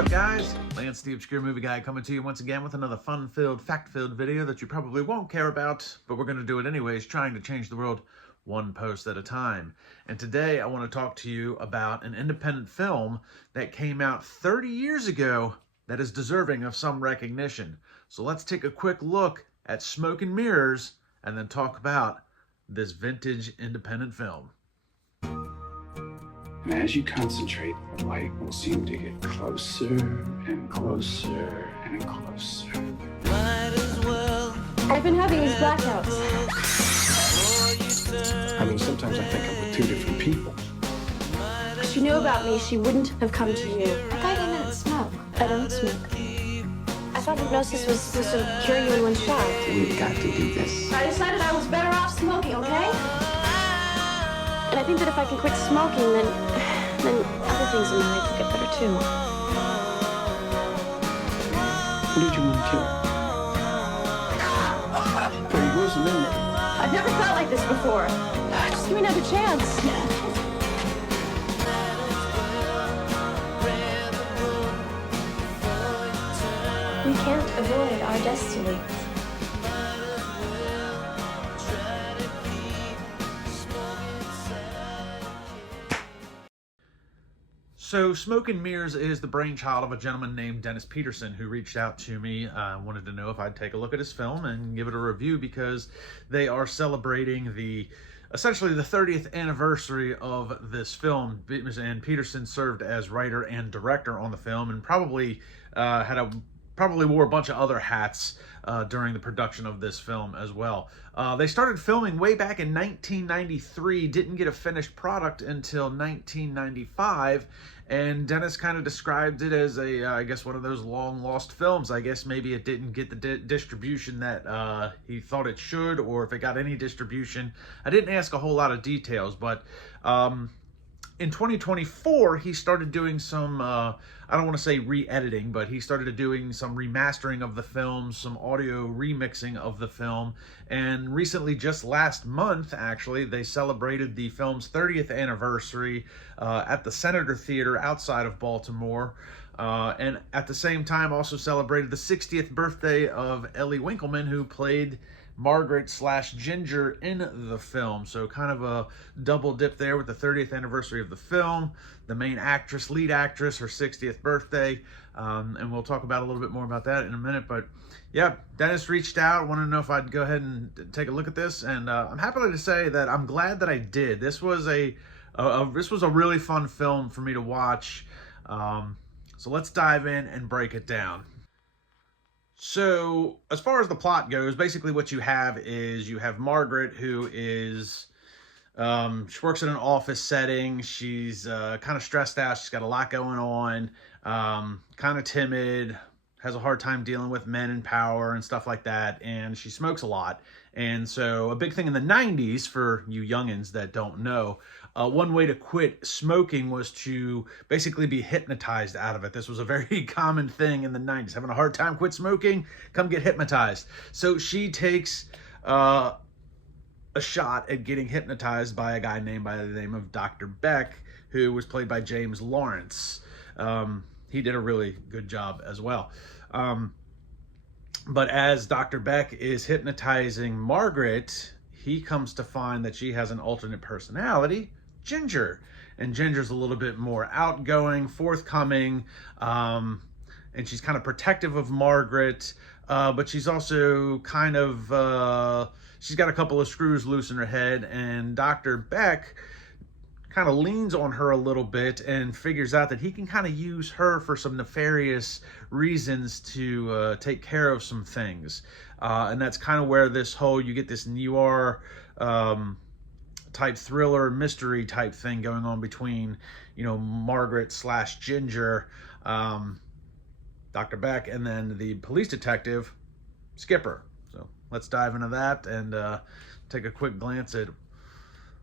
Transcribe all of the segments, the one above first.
up, guys? Lance the Obscure Movie Guy coming to you once again with another fun-filled, fact-filled video that you probably won't care about, but we're going to do it anyways, trying to change the world one post at a time. And today I want to talk to you about an independent film that came out 30 years ago that is deserving of some recognition. So let's take a quick look at Smoke and Mirrors and then talk about this vintage independent film. And as you concentrate, the light will seem to get closer and closer and closer. I've been having these blackouts. I mean, sometimes I think I'm with two different people. If she knew about me, she wouldn't have come to you. I thought you didn't smoke. I don't smoke. I thought hypnosis was supposed to cure you in one shot. We've got to do this. I decided I was better off smoking, okay? And I think that if I can quit smoking, then other things in my life will get better too. Who did you want to kill? But he wasn't in there. I've never felt like this before. Just give me another chance. We can't avoid our destiny. So Smoke and Mirrors is the brainchild of a gentleman named Dennis Peterson, who reached out to me, wanted to know if I'd take a look at his film and give it a review because they are celebrating essentially the 30th anniversary of this film. And Peterson served as writer and director on the film and probably wore a bunch of other hats during the production of this film as well. They started filming way back in 1993, didn't get a finished product until 1995, and Dennis kind of described it as I guess one of those long-lost films. I guess maybe it didn't get the distribution that he thought it should, or if it got any distribution. I didn't ask a whole lot of details, but in 2024, he started doing some, I don't want to say re-editing, but he started doing some remastering of the film, some audio remixing of the film. And recently, just last month, actually, they celebrated the film's 30th anniversary at the Senator Theater outside of Baltimore. And at the same time, also celebrated the 60th birthday of Ellie Winkleman, who played Margaret / Ginger in the film. So kind of a double dip there with the 30th anniversary of the film, the main actress, lead actress, her 60th birthday. And we'll talk about a little bit more about that in a minute. But yeah, Dennis reached out, wanted to know if I'd go ahead and take a look at this. And I'm happy to say that I'm glad that I did. This was a really fun film for me to watch. So let's dive in and break it down. So, as far as the plot goes, basically what you have is you have Margaret, who is, she works in an office setting. She's kind of stressed out. She's got a lot going on, kind of timid, has a hard time dealing with men in power and stuff like that, and she smokes a lot. And so a big thing in the 90s, for you youngins that don't know, one way to quit smoking was to basically be hypnotized out of it. This was a very common thing in the 90s. Having a hard time quit smoking? Come get hypnotized. So she takes a shot at getting hypnotized by a guy named by the name of Dr. Beck, who was played by James Lawrence. He did a really good job as well. But as Dr. Beck is hypnotizing Margaret, he comes to find that she has an alternate personality, Ginger. And Ginger's a little bit more outgoing, forthcoming, and she's kind of protective of Margaret, but she's also kind of, she's got a couple of screws loose in her head, and Dr. Beck kind of leans on her a little bit and figures out that he can kind of use her for some nefarious reasons to take care of some things. And that's kind of where this whole, you get this noir type thriller, mystery type thing going on between, you know, Margaret / Ginger, Dr. Beck, and then the police detective, Skipper. So let's dive into that and take a quick glance at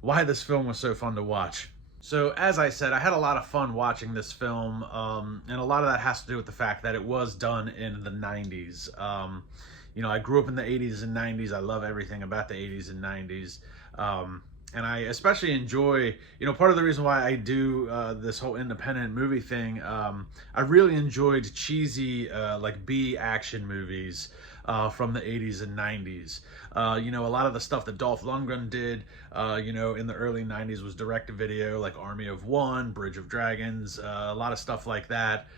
why this film was so fun to watch. So as I said, I had a lot of fun watching this film, and a lot of that has to do with the fact that it was done in the 90s. You know, I grew up in the 80s and 90s. I love everything about the 80s and 90s. And I especially enjoy, part of the reason why I do this whole independent movie thing, I really enjoyed cheesy, like B action movies from the 80s and 90s. A lot of the stuff that Dolph Lundgren did, in the early 90s was direct-to-video, like Army of One, Bridge of Dragons, a lot of stuff like that.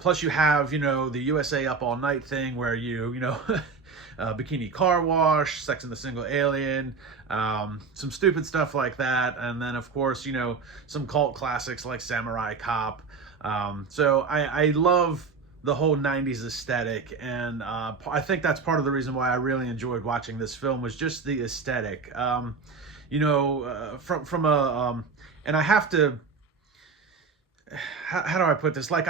Plus you have, the USA Up All Night thing where Bikini Car Wash, Sex and the Single Alien, some stupid stuff like that. And then, of course, some cult classics like Samurai Cop. So I love the whole 90s aesthetic, and I think that's part of the reason why I really enjoyed watching this film was just the aesthetic. And I have to, how do I put this? Like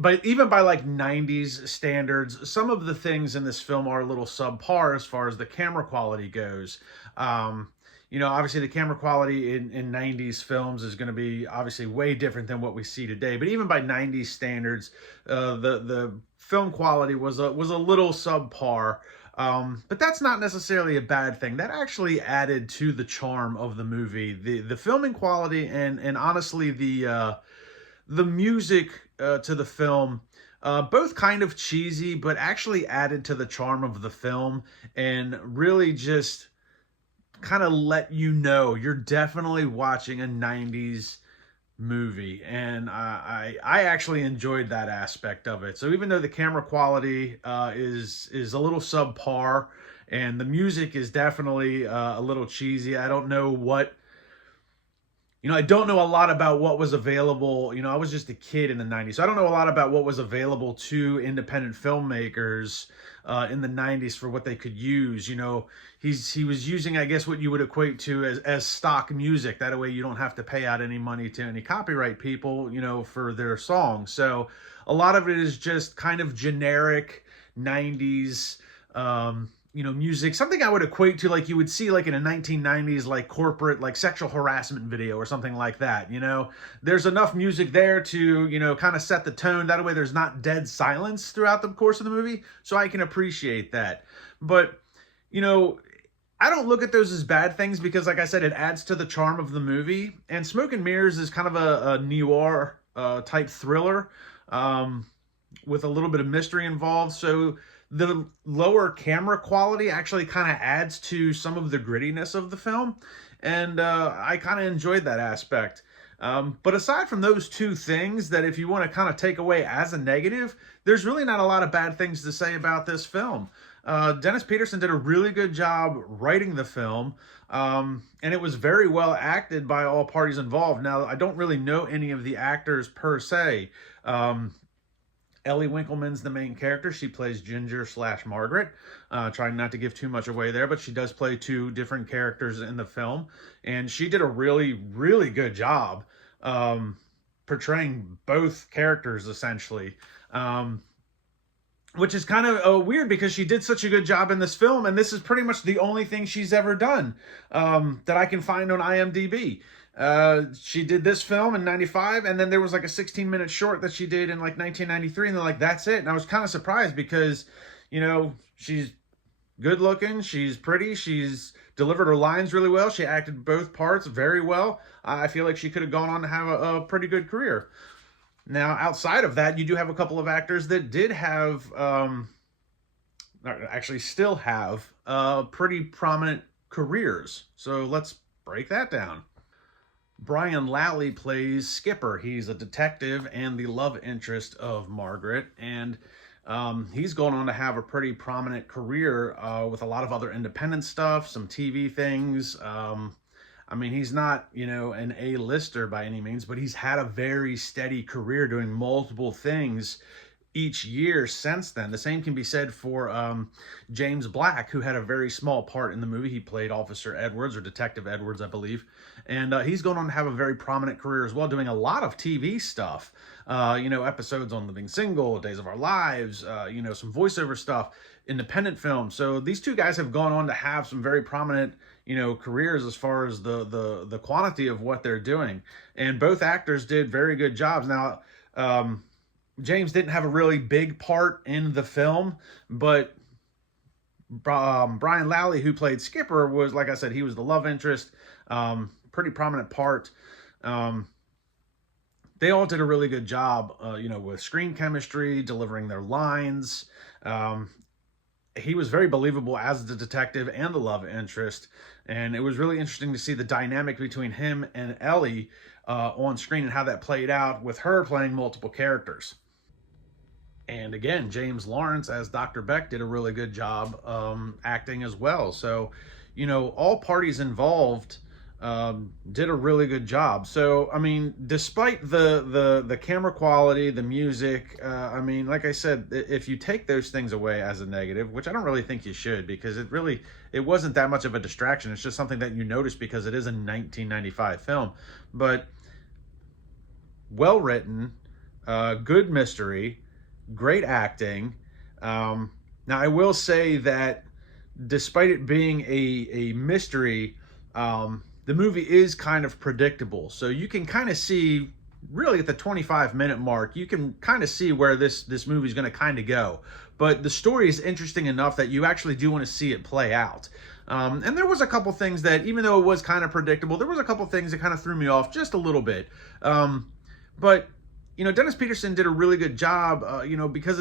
but even by like 90s standards, some of the things in this film are a little subpar as far as the camera quality goes. Obviously the camera quality in 90s films is going to be obviously way different than what we see today. But even by 90s standards, the film quality was a little subpar. But that's not necessarily a bad thing. That actually added to the charm of the movie. The filming quality and honestly the music to the film, both kind of cheesy, but actually added to the charm of the film and really just kind of let you know you're definitely watching a 90s movie. And I actually enjoyed that aspect of it. So even though the camera quality is a little subpar and the music is definitely a little cheesy, I don't know what, I don't know a lot about what was available. I was just a kid in the 90s, so I don't know a lot about what was available to independent filmmakers in the 90s for what they could use. He was using, I guess, what you would equate to as stock music. That way you don't have to pay out any money to any copyright people, for their songs. So a lot of it is just kind of generic 90s, music, something I would equate to like you would see like in a 1990s like corporate like sexual harassment video or something like that. There's enough music there to kind of set the tone. That way there's not dead silence throughout the course of the movie, so I can appreciate that. But I don't look at those as bad things because, like I said, it adds to the charm of the movie. And Smoke and Mirrors is kind of a noir type thriller with a little bit of mystery involved. So the lower camera quality actually kind of adds to some of the grittiness of the film. And I kind of enjoyed that aspect. But aside from those two things that if you want to kind of take away as a negative, there's really not a lot of bad things to say about this film. Dennis Peterson did a really good job writing the film, and it was very well acted by all parties involved. Now, I don't really know any of the actors per se. Ellie Winkleman's the main character. She plays Ginger / Margaret. Trying not to give too much away there, but she does play two different characters in the film. And she did a really, really good job portraying both characters, essentially. Which is kind of weird because she did such a good job in this film, and this is pretty much the only thing she's ever done that I can find on IMDb. She did this film in 95, and then there was like a 16-minute short that she did in like 1993, and they're like, that's it. And I was kind of surprised because, she's good looking, she's pretty, she's delivered her lines really well, she acted both parts very well. I feel like she could have gone on to have a pretty good career. Now, outside of that, you do have a couple of actors that did have, actually still have, pretty prominent careers. So let's break that down. Brian Lally plays Skipper. He's a detective and the love interest of Margaret, and he's going on to have a pretty prominent career with a lot of other independent stuff, some TV things. He's not, an A-lister by any means, but he's had a very steady career doing multiple things each year since then. The same can be said for James Black, who had a very small part in the movie. He played Officer Edwards, or Detective Edwards, I believe. And he's going on to have a very prominent career as well, doing a lot of TV stuff. Episodes on Living Single, Days of Our Lives, some voiceover stuff, independent films. So these two guys have gone on to have some very prominent careers as far as the quantity of what they're doing. And both actors did very good jobs. Now, James didn't have a really big part in the film, but Brian Lally, who played Skipper, was, like I said, he was the love interest. pretty prominent part. They all did a really good job, with screen chemistry, delivering their lines. He was very believable as the detective and the love interest, and it was really interesting to see the dynamic between him and Ellie on screen and how that played out with her playing multiple characters. And again, James Lawrence as Dr. Beck did a really good job acting as well. So, all parties involved did a really good job. So, I mean, despite the camera quality, the music, like I said, if you take those things away as a negative, which I don't really think you should, because it wasn't that much of a distraction. It's just something that you notice because it is a 1995 film. But well written, good mystery, great acting. Now, I will say that despite it being a mystery, the movie is kind of predictable. So you can kind of see, really at the 25-minute mark, you can kind of see where this movie is going to kind of go. But the story is interesting enough that you actually do want to see it play out. And there was a couple things that, even though it was kind of predictable, there was a couple things that kind of threw me off just a little bit. But Dennis Peterson did a really good job, because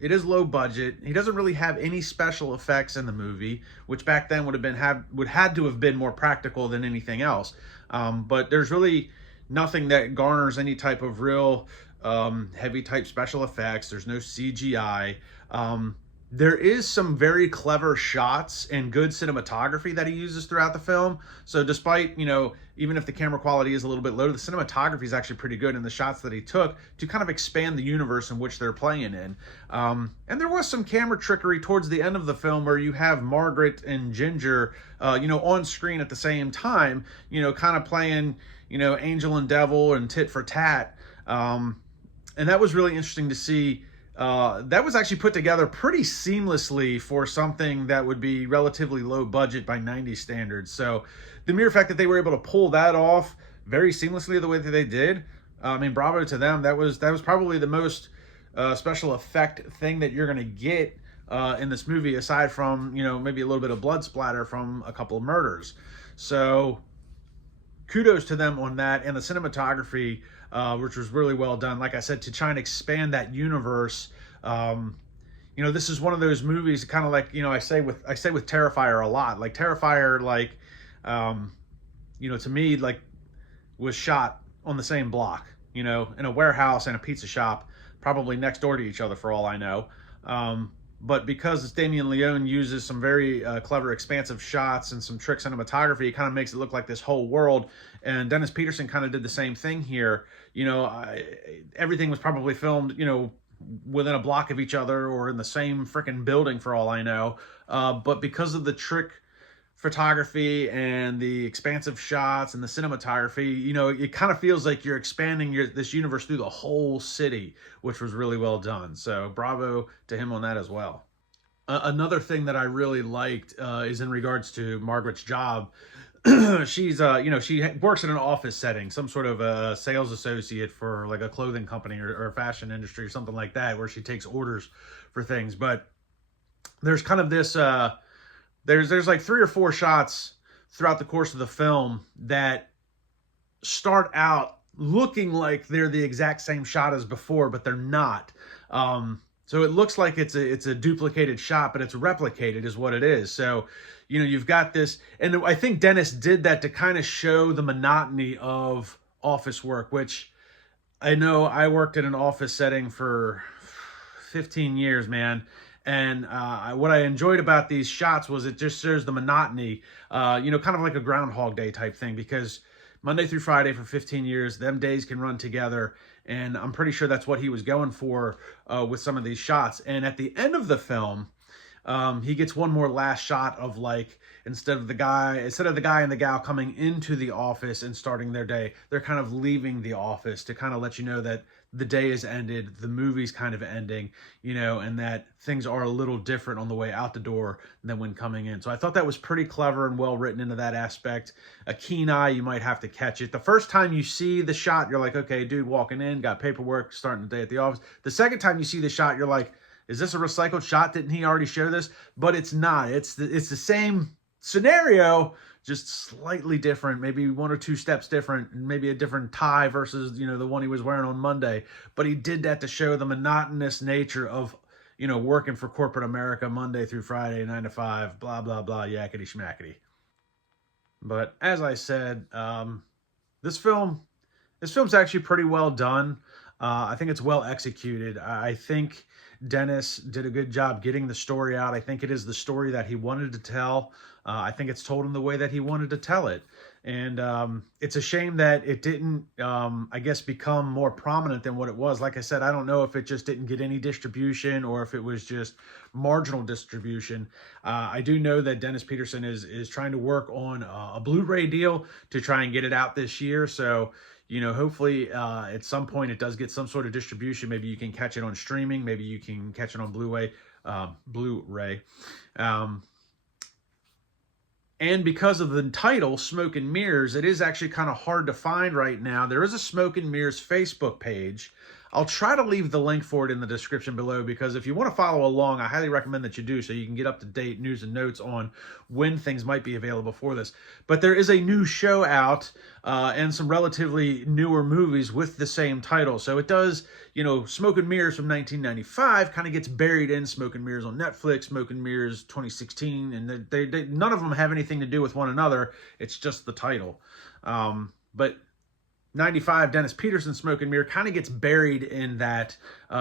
it is low budget. He doesn't really have any special effects in the movie, which back then would had to have been more practical than anything else. But there's really nothing that garners any type of real heavy type special effects. There's no CGI. There is some very clever shots and good cinematography that he uses throughout the film. So despite, even if the camera quality is a little bit low, the cinematography is actually pretty good in the shots that he took to kind of expand the universe in which they're playing in. And there was some camera trickery towards the end of the film where you have Margaret and Ginger, on screen at the same time, kind of playing, angel and devil and tit for tat. And that was really interesting to see. That was actually put together pretty seamlessly for something that would be relatively low budget by 90s standards. So the mere fact that they were able to pull that off very seamlessly the way that they did, bravo to them. That was probably the most special effect thing that you're going to get in this movie, aside from, maybe a little bit of blood splatter from a couple of murders. So kudos to them on that, and the cinematography, which was really well done. Like I said, to try and expand that universe. This is one of those movies, kind of like, I say with Terrifier a lot. Like Terrifier, to me, was shot on the same block, in a warehouse and a pizza shop, probably next door to each other for all I know. But because Damien Leone uses some very clever, expansive shots and some trick cinematography, it kind of makes it look like this whole world. And Dennis Peterson kind of did the same thing here. Everything was probably filmed, within a block of each other or in the same freaking building for all I know. But because of the trick photography and the expansive shots and the cinematography, it kind of feels like you're expanding this universe through the whole city, which was really well done. So bravo to him on that as well. Another thing that I really liked is in regards to Margaret's job. She's she works in an office setting, some sort of a sales associate for like a clothing company or a fashion industry or something like that, where she takes orders for things. But there's kind of this there's like 3 or 4 shots throughout the course of the film that start out looking like they're the exact same shot as before, but they're not. So it looks like it's a duplicated shot, but it's replicated is what it is. So, you've got this, and I think Dennis did that to kind of show the monotony of office work, which I know I worked in an office setting for 15 years, man. And what I enjoyed about these shots was it just shows the monotony, kind of like a Groundhog Day type thing, because Monday through Friday for 15 years, them days can run together. And I'm pretty sure that's what he was going for with some of these shots. And at the end of the film, he gets one more last shot of instead of the guy and the gal coming into the office and starting their day, they're kind of leaving the office to kind of let you know that the day is ended, the movie's kind of ending, and that things are a little different on the way out the door than when coming in. So I thought that was pretty clever and well written into that aspect. A keen eye, you might have to catch it. The first time you see the shot, you're like, okay, dude walking in, got paperwork, starting the day at the office. The second time you see the shot, you're like, is this a recycled shot? Didn't he already show this? But it's not. It's the same scenario, just slightly different, maybe 1 or 2 steps different, maybe a different tie versus, the one he was wearing on Monday. But he did that to show the monotonous nature of, working for corporate America Monday through Friday, 9 to 5, blah, blah, blah, yakety schmackety. But as I said, this film's actually pretty well done. I think it's well executed. I think Dennis did a good job getting the story out. I think it is the story that he wanted to tell. I think it's told in the way that he wanted to tell it. And it's a shame that it didn't, I guess, become more prominent than what it was. Like I said, I don't know if it just didn't get any distribution or if it was just marginal distribution. I do know that Dennis Peterson is trying to work on a Blu-ray deal to try and get it out this year. So, hopefully at some point it does get some sort of distribution. Maybe you can catch it on streaming. Maybe you can catch it on Blu-ray. And because of the title, Smoke and Mirrors, it is actually kind of hard to find right now. There is a Smoke and Mirrors Facebook page. I'll try to leave the link for it in the description below, because if you want to follow along, I highly recommend that you do, so you can get up-to-date news and notes on when things might be available for this. But there is a new show out and some relatively newer movies with the same title. So it does, Smoke and Mirrors from 1995 kind of gets buried in Smoke and Mirrors on Netflix, Smoke and Mirrors 2016, and they none of them have anything to do with one another. It's just the title. But 95 Dennis Peterson Smoke and Mirror kind of gets buried in that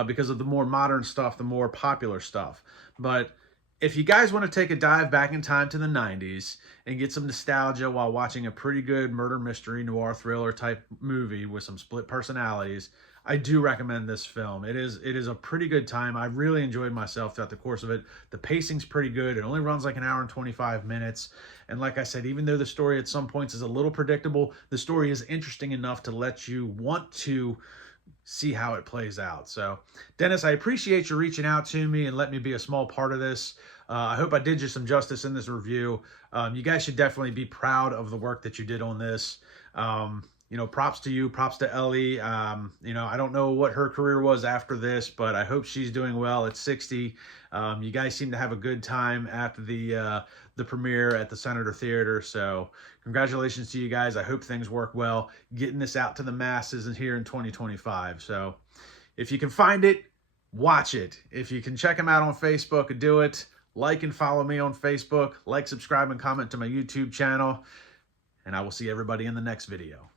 because of the more modern stuff, the more popular stuff. But if you guys want to take a dive back in time to the 90s and get some nostalgia while watching a pretty good murder mystery noir thriller type movie with some split personalities, I do recommend this film. It is a pretty good time. I really enjoyed myself throughout the course of it. The pacing's pretty good. It only runs like 1 hour and 25 minutes. And like I said, even though the story at some points is a little predictable, the story is interesting enough to let you want to see how it plays out. So, Dennis, I appreciate you reaching out to me and letting me be a small part of this. I hope I did you some justice in this review. You guys should definitely be proud of the work that you did on this. Props to you, props to Ellie. I don't know what her career was after this, but I hope she's doing well at 60. You guys seem to have a good time at the premiere at the Senator Theater. So congratulations to you guys. I hope things work well getting this out to the masses and here in 2025. So if you can find it, watch it. If you can check them out on Facebook, do it. Like and follow me on Facebook. Like, subscribe, and comment to my YouTube channel. And I will see everybody in the next video.